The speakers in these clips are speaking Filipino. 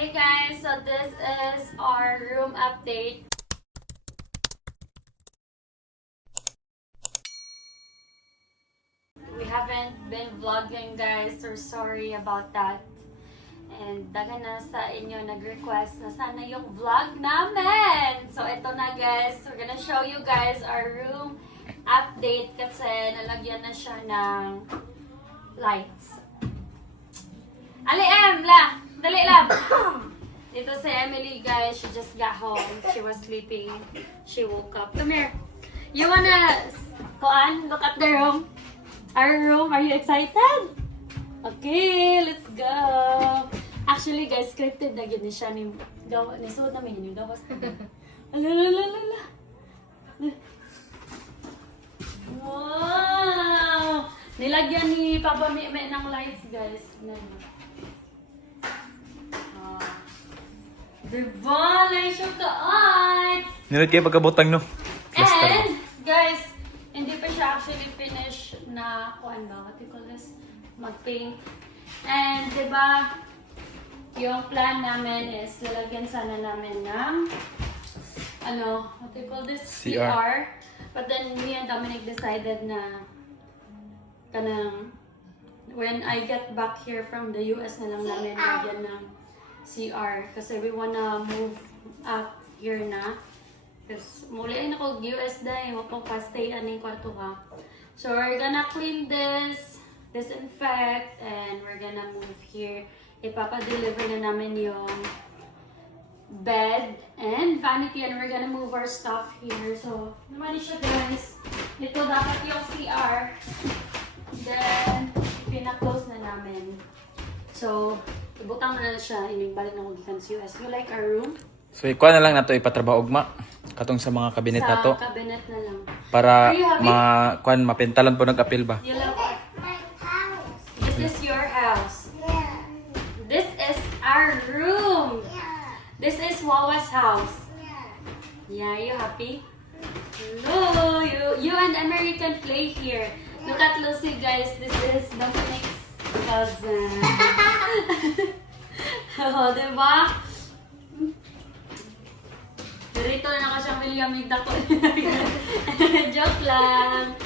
Hey guys, so this is our room update. We haven't been vlogging guys, so sorry about that. And dagan na sa inyo nag-request na sana yung vlog namin. So ito na guys, we're gonna show you guys our room update kasi nalagyan na siya ng lights. Ali Em, la! Dali lang! Dito si Emily guys, she just got home. She was sleeping. She woke up. Come here. You wanna, look at the room? Our room, are you excited? Okay, let's go! Actually guys, scripted na gini siya ni suot namin yun, yung gawas na. Alalalala. Wow! Nilagyan ni Papa Meme ng lights guys. Diba? Lights yung lights! Nilad kayo pagkabutang, no? And, guys, hindi pa siya actually finished na, what do you call this? Mag-paint. And, diba, yung plan namin is, lalagyan sana namin ng, what do you call this? CR. But then, me and Dominic decided na, when I get back here from the US na lang namin lagyan ng CR. Kasi we wanna move up here na. Kasi muli ay ako US dahil wapang pa-stay aning kwarto ka. So we're gonna clean this, disinfect, and we're gonna move here. Ipapa-deliver na namin yung bed and vanity, and we're gonna move our stuff here. So, naman siya guys. Ito dapat yung CR. Then, pina-close na namin. So, ibutang na siya, balik na kong defense US. You like our room? So, ikuha na lang nato ipatrabaho ugma. Katong sa mga kabinet nato. Sa cabinet na lang. Para mapintalan po nag-appeal ba? You love it? This is your house. Yeah. This is our room. Yeah. This is Wawa's house. Yeah. Yeah, you happy? Hello, you and Emery can play here. Look at Lucy guys, this is Dominic's cousin. Oh, diba? Dito na ako siyang William Migdako. Joke lang.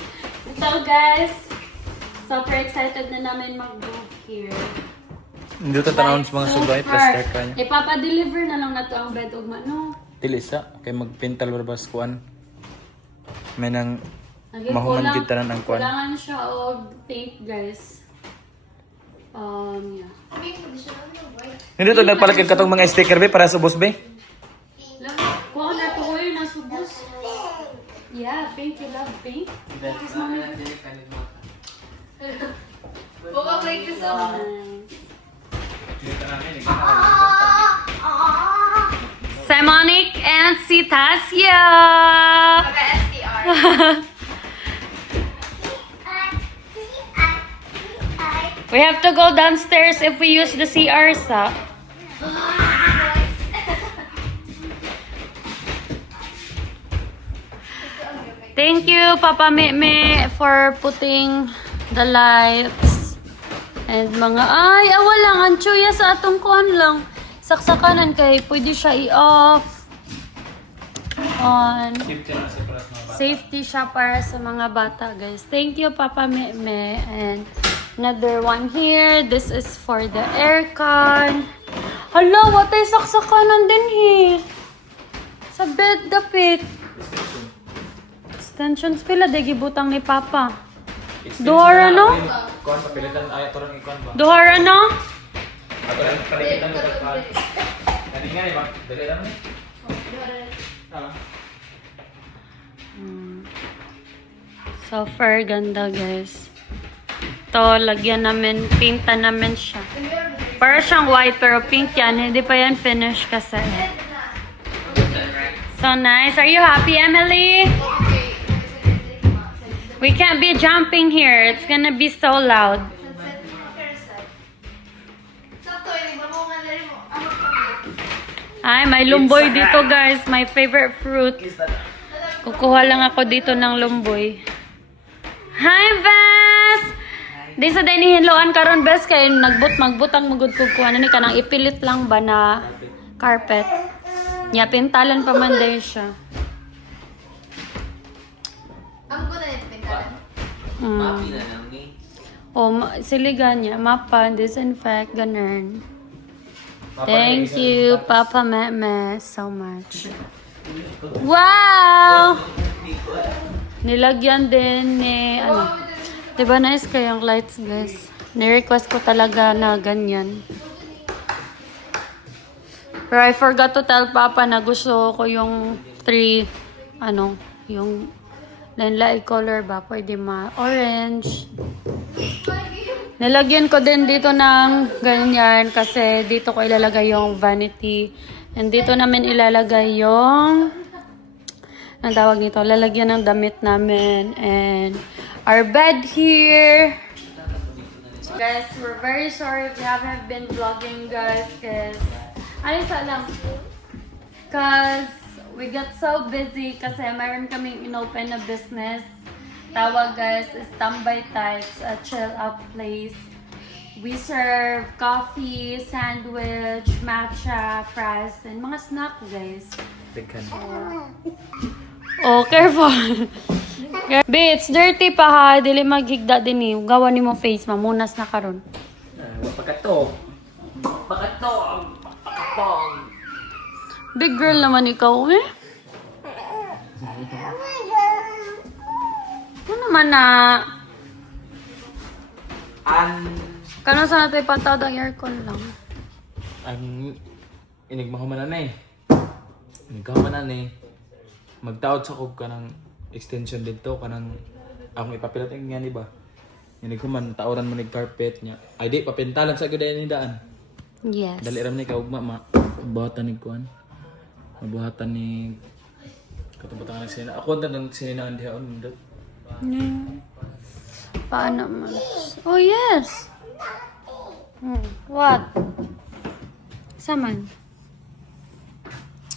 So guys, super excited na namin mag-move here. Hindi ito tanawin sa mga subay, plaster ka niya. Ipapa-deliver na lang na to ang bed ugma, no? Tilisa, kay magpintal barbas kuan. May nang Lagi mahuman kulang- kita na ng kuan. Kailangan siya og paint, guys. Yeah. Hindi ito nagpalagay katong mga sticker be para sa boss be. Lang, kuha na to, oy, nasubos. Yeah, pink, you love pink? Kiss mommy. Simonic and si Tasya! We have to go downstairs if we use the CR sa. Thank you, Papa Meme, for putting the lights. And mga, awa lang, ang tsuya sa atong kuhan lang. Saksakanan kay, pwede siya i-off. On. Safety siya para sa mga bata, guys. Thank you, Papa Meme. And another one here. This is for the aircon. Hala, what ay saksakanan din here. Sa bed, dapit. Extensions pila, di gibutang ni Papa. Duhara, no? Kuan papilitan ay turang ikuan ba? Duhara, no? Ato lang palitan mo kuan. Kani nga ba? Dali lang ni. Super ganda, guys. Ito, lagyan namin, pinta namin siya. Para siyang white, pero pink yan. Hindi pa yan finish kasi. So nice. Are you happy, Emily? We can't be jumping here. It's gonna be so loud. Ay, may lumboy dito, guys. My favorite fruit. Kukuha lang ako dito ng lumboy. Hi, Vas! Di sa din hiloan karon best kay magbutang magud kog kuan ni kanang ipilit lang ba na carpet. Nya pintalan pa man day siya. Ang guna nito pintalan. Mapi na lang ni. Siligan niya, mapa, disinfect, ganun. Thank you, Papa Meme, so much. Wow! Nilagyan din ni, diba nice kayang lights, guys? Ni-request ko talaga na ganyan. Pero I forgot to tell Papa na gusto ko yung yung light color ba? Pwede orange. Nilagyan ko din dito ng ganyan kasi dito ko ilalagay yung vanity. And dito namin ilalagay yung ang tawag nito, lalagyan ng damit namin and our bed here. Guys, we're very sorry if we haven't been vlogging, guys, cause we got so busy kasi mayroon kaming inopen na business. Tawag, guys, is Tambay Tights, a chill out place. We serve coffee, sandwich, matcha, fries, and mga snack, guys. Oh, careful. Be, it's dirty pa ha. Dili maghigda din eh. Gawa ni mo face, mamunas na karon. Pakato. Big girl naman ikaw eh. Ano naman na? Kano sana tayo patawad ang aircon lang? Inigmahuman na eh. Magtawad sa kog ka ng extension dito, kanang akong ipapilat ang nga ba? Inighuman, taoran mo ng carpet niya. Ay di, papintalan sa gudaya ni daan. Yes. Dali ram ni kaugma, buhatan ni kuan. Buhatan ni katubatan ng sinina. Ako ang sininaan diha on dot. Paano man? Oh, yes! What? Saman?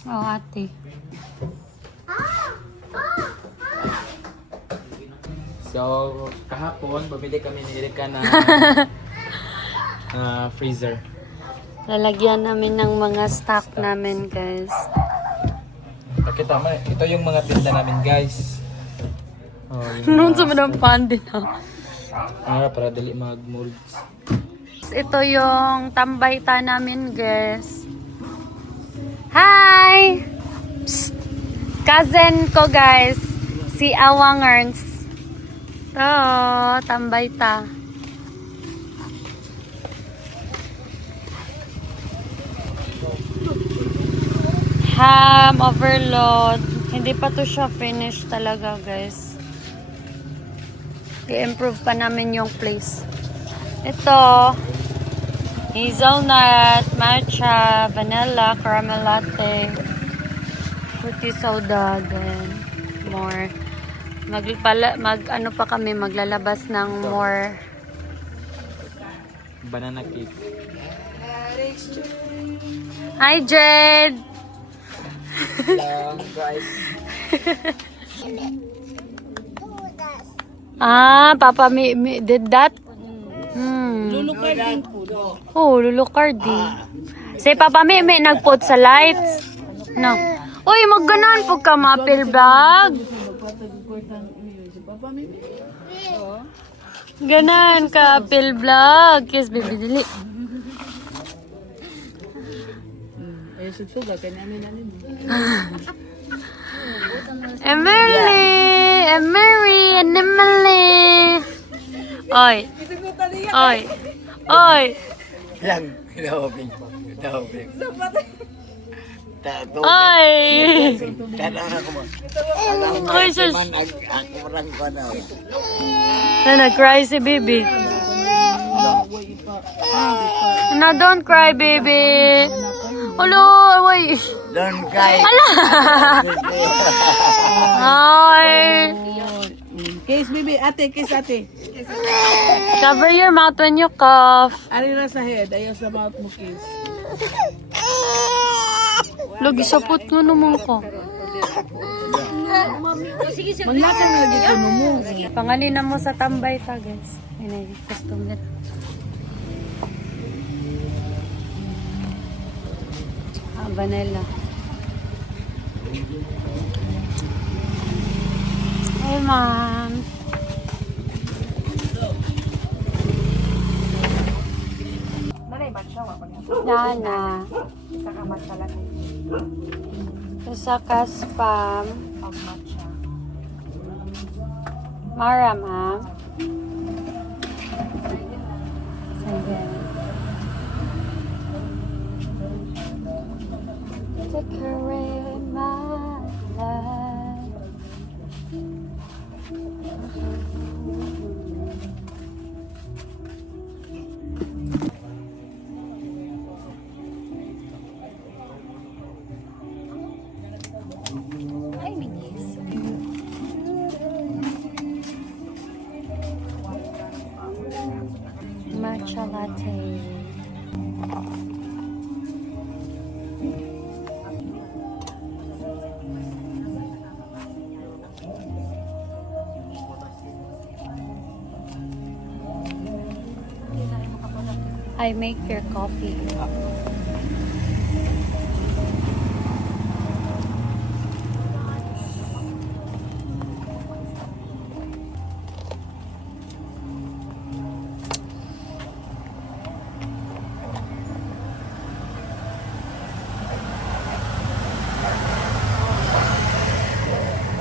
Oh, ate. So, kahapon, bumili kami ni Erika na freezer. Lalagyan namin ng mga stock namin, guys. Pakita mo, ito yung mga tinda namin, guys. Noon sa madang pandin ha. Para dali mag-molds. Ito yung tambayta namin, guys. Hi! Psst! Cousin ko, guys. Si Awang Ernst. Ito, tambayta. Ham overload. Hindi pa to siya finished talaga, guys. I-improve pa namin yung place. Ito, hazelnut, matcha, vanilla, caramel latte, fruity soda, then more. Ano pa kami, maglalabas ng more. Banana cake. Hi, Jed! Hello, guys. Papa did that? Lulukardin po. Oh, lulukardin. Si Papa may nagput sa lights. No. Uy, magganon po ka mapil bag. Ganan ka apil vlog. Kiss baby dili. Ay, sugsuga kay namin nanin. Emily, Oy. Oy. Oy. Lang, hinahoping. Oy. Tanang ako mo. Oy, sus. Ako orang ko na. Nag-cry si baby. No, don't cry, baby. Hello, wait. Don't cry. Hi. Kiss baby, ate, kiss ate. Cover your mouth when you cough. Ari na sa head, ayaw sa mouth mo kiss. Lagi sapot nga naman ko. Manglakang lagi ko mo. Panganina mo sa tambay ta, guys. Yan ay customer. Vanilla. Hey, ma'am. Nana. Isa ka spam. Mara, ma'am. Sige. Decorate my life. Ay, minis. Matcha latte. I make your coffee.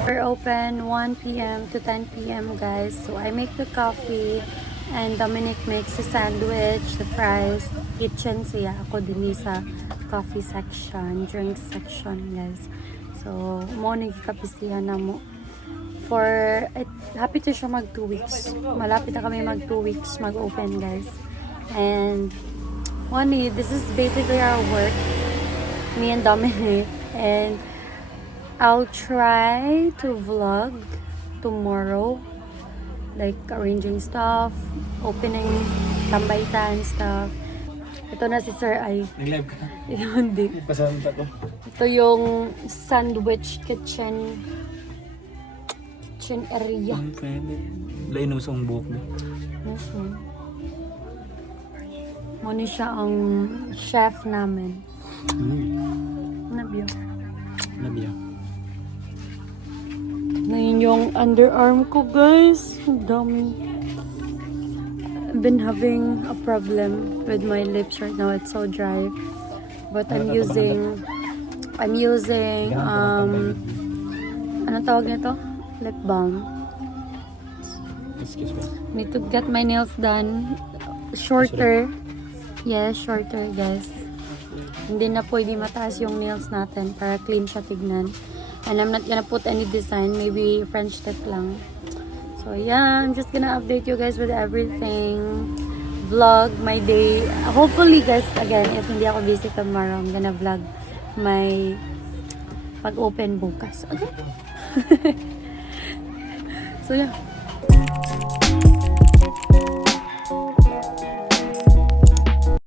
We're open 1 p.m. to 10 p.m. guys. So I make the coffee and Dominic makes the sandwich, the fries, kitchen siya. Ako din sa coffee section, drink section guys. So mo nagkikapisihan na mo. Happy to siya mag 2 weeks. Malapit na kami mag 2 weeks mag-open guys. And this is basically our work. Me and Dominic. And I'll try to vlog tomorrow, like arranging stuff, opening tambaitan stuff. Ito na si Sir ay. Nag-live ka na. Hindi. Pasanta ko. Ito yung sandwich kitchen area. Ang pwede. Lain mo sa buhok mo. Muna siya ang chef namin. Nabiyo. Nabiya. Ngayon yung underarm ko guys. Ang dami. I've been having a problem with my lips right now. It's so dry. But I'm using anong tawag nito? Lip balm. Excuse me. Need to get my nails done shorter. Yes, shorter guys. Hindi na pwede mataas yung nails natin para clean siya tignan. And I'm not gonna put any design, maybe French tip lang. So yeah, I'm just gonna update you guys with everything. Vlog my day. Hopefully guys, again, if hindi ako busy tomorrow, I'm gonna vlog my pag-open bukas. Okay? So yeah.